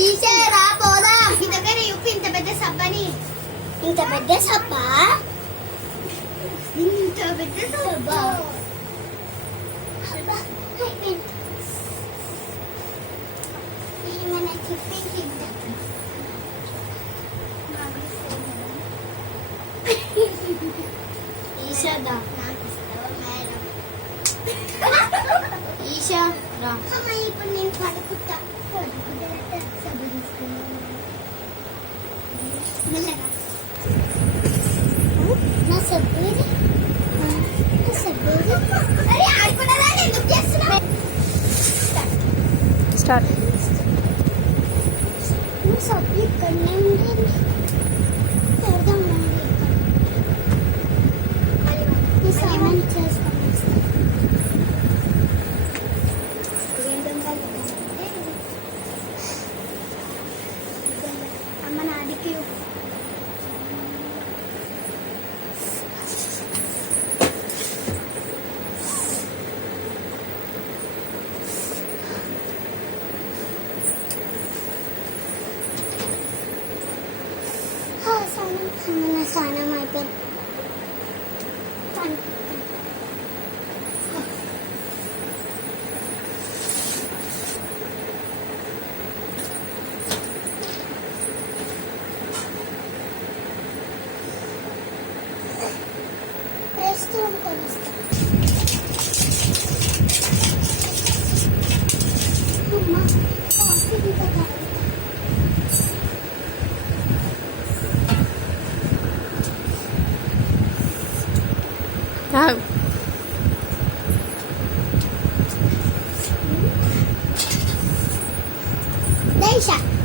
ఈసారా పోదాం. మీ దగ్గర చూపి ఇంత పెద్ద సబ్బని. ఇంత పెద్ద సబ్బా? ఇంత పెద్ద సబ్బా? మన టిఫిన్ ఈషా ఈషా రా. ఇప్పుడు నేను పడుకుంటా. నా సబ్బు స్టార్ట్. సబ్బు ఇక్కడనే ఉంటుంది. సామాన్ చేసుకొని అమ్మ నాడికి స్నానం అయిపోయింది. రెస్టారెంట్ కొనిస్తాను. అమ్మా కాఫీ ఇంకా తాగుతా. Deixa.